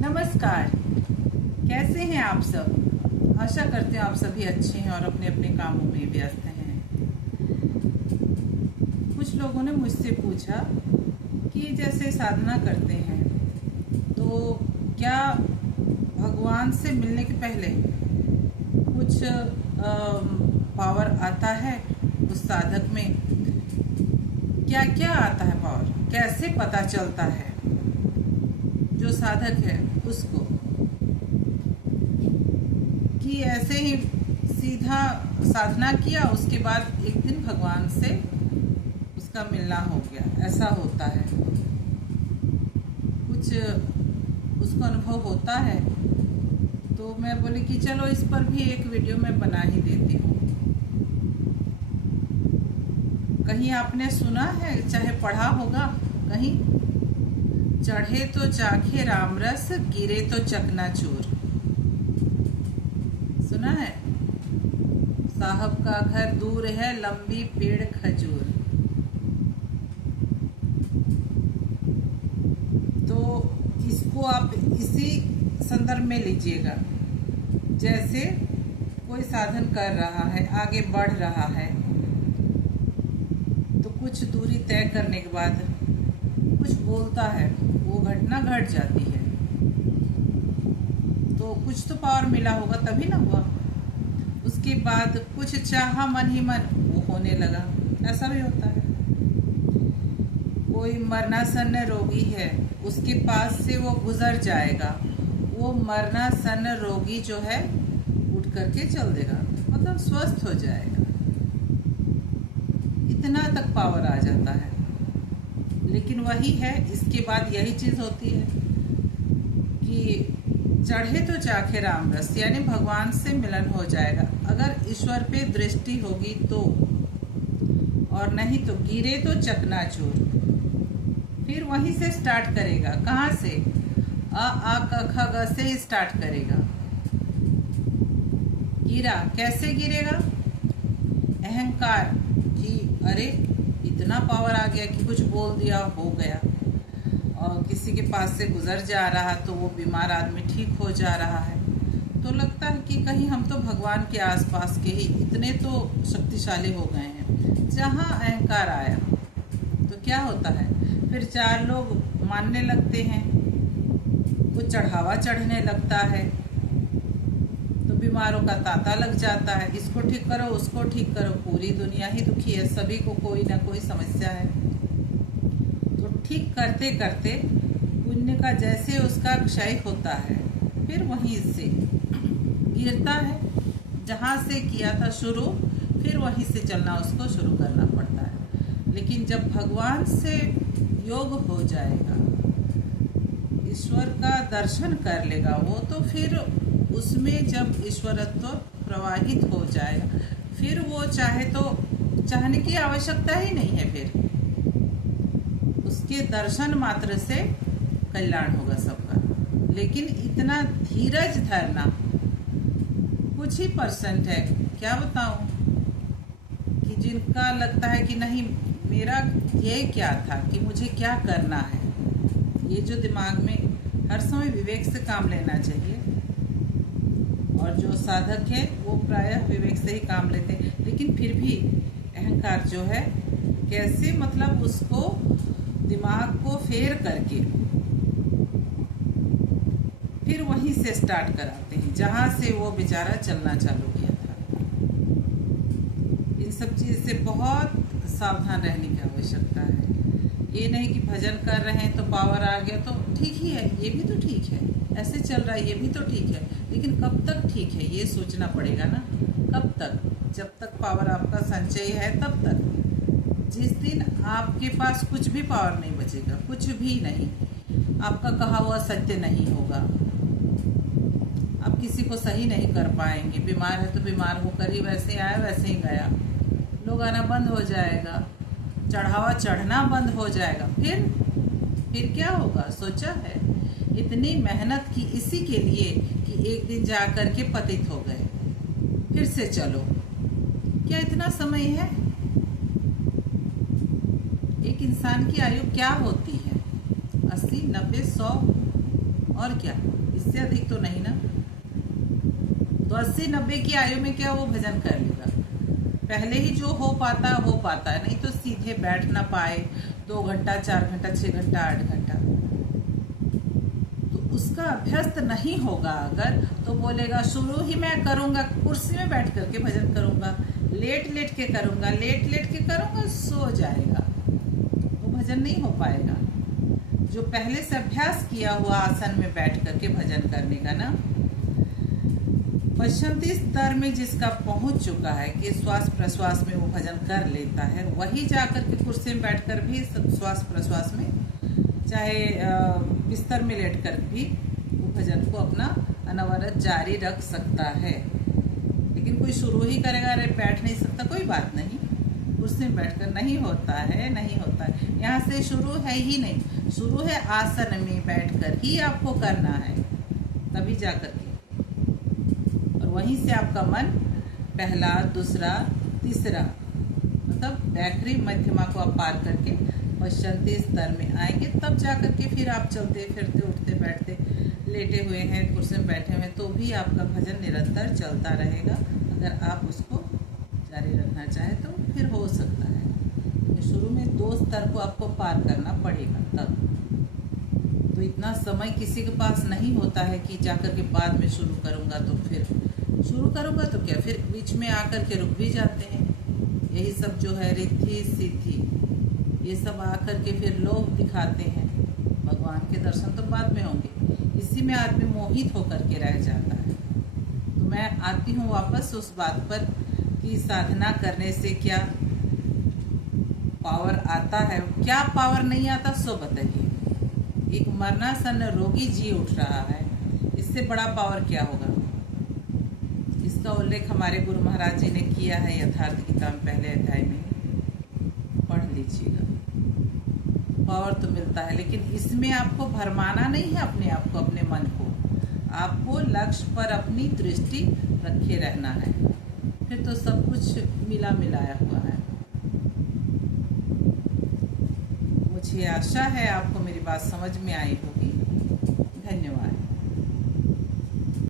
नमस्कार। कैसे हैं आप सब? आशा करते हैं आप सभी अच्छे हैं और अपने अपने कामों में व्यस्त हैं। कुछ लोगों ने मुझसे पूछा कि जैसे साधना करते हैं तो क्या भगवान से मिलने के पहले कुछ पावर आता है उस साधक में? क्या क्या आता है पावर? कैसे पता चलता है जो साधक है उसको कि ऐसे ही सीधा साधना किया, उसके बाद एक दिन भगवान से उसका मिलना हो गया, ऐसा होता है? कुछ उसको अनुभव होता है। तो मैं बोली कि चलो इस पर भी एक वीडियो मैं बना ही देती हूँ। कहीं आपने सुना है, चाहे पढ़ा होगा कहीं, चढ़े तो चाखे रामरस, गिरे तो चकनाचूर। सुना है? साहब का घर दूर है, लंबी पेड़ खजूर। तो इसको आप इसी संदर्भ में लीजिएगा। जैसे कोई साधन कर रहा है, आगे बढ़ रहा है, तो कुछ दूरी तय करने के बाद कुछ बोलता है, वो घटना घट जाती है, तो कुछ तो पावर मिला होगा, तभी ना हुआ। उसके बाद कुछ चाहा मन ही मन, वो होने लगा। ऐसा भी होता है। कोई मरणासन्न रोगी है, उसके पास से वो गुजर जाएगा, वो मरणासन्न रोगी जो है उठ करके चल देगा, मतलब स्वस्थ हो जाएगा। इतना तक पावर आ जाता है। लेकिन वही है, इसके बाद यही चीज होती है कि चढ़े तो चाखे राम रस, यानी भगवान से मिलन हो जाएगा अगर ईश्वर पे दृष्टि होगी तो, और नहीं तो गिरे तो चकनाचूर। फिर वहीं से स्टार्ट करेगा। कहाँ से? आ क ख ग से ही स्टार्ट करेगा। गिरा, कैसे गिरेगा? अहंकार कि अरे इतना पावर आ गया कि कुछ बोल दिया, हो गया। और किसी के पास से गुजर जा रहा तो वो बीमार आदमी ठीक हो जा रहा है, तो लगता है कि कहीं हम तो भगवान के आसपास के ही इतने तो शक्तिशाली हो गए हैं। जहाँ अहंकार आया तो क्या होता है, फिर चार लोग मानने लगते हैं, कुछ चढ़ावा चढ़ने लगता है, तो बीमारों का तांता लग जाता है। इसको ठीक करो, उसको ठीक करो, पूरी दुनिया ही दुखी है, सभी को कोई ना कोई समस्या है। तो ठीक करते करते पुण्य का जैसे उसका क्षय होता है, फिर वहीं से गिरता है। जहाँ से किया था शुरू, फिर वहीं से चलना उसको शुरू करना पड़ता है। लेकिन जब भगवान से योग हो जाएगा, ईश्वर का दर्शन कर लेगा वो, तो फिर उसमें जब ईश्वरत्व प्रवाहित हो जाएगा, फिर वो चाहे तो चाहने की आवश्यकता ही नहीं है। फिर उसके दर्शन मात्र से कल्याण होगा सबका। लेकिन इतना धीरज धरना कुछ ही परसेंट है। क्या बताऊं कि जिनका लगता है कि नहीं, मेरा ध्येय क्या था, कि मुझे क्या करना है, ये जो दिमाग में हर समय विवेक से काम लेना चाहिए। और जो साधक है वो प्रायः विवेक से ही काम लेते हैं, लेकिन फिर भी अहंकार जो है, कैसे मतलब उसको दिमाग को फेर करके फिर वहीं से स्टार्ट कराते हैं जहां से वो बेचारा चलना चालू किया था। इन सब चीज से बहुत सावधान रहने की आवश्यकता है। ये नहीं कि भजन कर रहे हैं तो पावर आ गया तो ठीक ही है, ये भी तो ठीक है, ऐसे चल रहा है ये भी तो ठीक है, लेकिन कब तक ठीक है ये सोचना पड़ेगा ना। कब तक? जब तक पावर आपका संचय है तब तक। जिस दिन आपके पास कुछ भी पावर नहीं बचेगा, कुछ भी नहीं, आपका कहा हुआ सत्य नहीं होगा, आप किसी को सही नहीं कर पाएंगे। बीमार है तो बीमार होकर ही वैसे आया वैसे ही गया, लोग आना बंद हो जाएगा, चढ़ावा चढ़ना बंद हो जाएगा। फिर क्या होगा? सोचा है? इतनी मेहनत की इसी के लिए कि एक दिन जा कर के पतित हो गए, फिर से चलो। क्या इतना समय है? एक इंसान की आयु क्या होती है? 80, 90, 100, और क्या, इससे अधिक तो नहीं ना। तो 80-90 की आयु में क्या वो भजन कर लेगा। पहले ही जो हो पाता है, नहीं तो सीधे बैठ ना पाए 2 घंटा 4 घंटा 6 घंटा 8 घंटा, तो उसका अभ्यस्त नहीं होगा अगर, तो बोलेगा शुरू ही मैं करूंगा, कुर्सी में बैठ करके भजन करूंगा, लेट लेट के करूंगा, सो जाएगा, वो भजन नहीं हो पाएगा। जो पहले से अभ्यास किया हुआ आसन में बैठ करके भजन करने का ना, पश्चंती स्तर में जिसका पहुंच चुका है कि श्वास प्रश्वास में वो भजन कर लेता है, वही जाकर के कुर्सी में बैठकर भी श्वास प्रश्वास में, चाहे बिस्तर में लेटकर भी वो भजन को अपना अनवरत जारी रख सकता है। लेकिन कोई शुरू ही करेगा, अरे बैठ नहीं सकता, कोई बात नहीं, कुर्सी में बैठकर नहीं होता है। यहाँ से शुरू है ही नहीं, शुरू है आसन में बैठकर ही आपको करना है, तभी जाकर के, और वहीं से आपका मन पहला, दूसरा, तीसरा, मतलब बैखरी मध्यमा को आप पार करके पश्चंती स्तर में आएंगे, तब जाकर के फिर आप चलते फिरते उठते बैठते, लेटे हुए हैं, कुर्सी में बैठे हुए हैं, तो भी आपका भजन निरंतर चलता रहेगा। अगर आप उसको जारी रखना चाहें तो फिर हो सकता है। तो शुरू में 2 स्तर को आपको पार करना पड़ेगा तब। तो इतना समय किसी के पास नहीं होता है कि जाकर के बाद में शुरू करूँगा, तो फिर शुरू करूँगा तो क्या, फिर बीच में आकर के रुक भी जाते हैं। यही सब जो है रिद्धि सिद्धि, ये सब आकर के फिर लोभ दिखाते हैं। भगवान के दर्शन तो बाद में होंगे, इसी में आदमी मोहित होकर के रह जाता है। तो मैं आती हूँ वापस उस बात पर कि साधना करने से क्या पावर आता है, क्या पावर नहीं आता, सो बताइए। एक मरणासन्न रोगी जी उठ रहा है, इससे बड़ा पावर क्या होगा। इसका उल्लेख हमारे गुरु महाराज जी ने किया है यथार्थ गीता में पहले अध्याय में, पढ़ लीजिएगा। पावर तो मिलता है, लेकिन इसमें आपको भरमाना नहीं है अपने आप को, अपने मन को। आपको लक्ष्य पर अपनी दृष्टि रखे रहना है, फिर तो सब कुछ मिला मिलाया हुआ है। मुझे आशा है आपको मेरी बात समझ में आई होगी। धन्यवाद।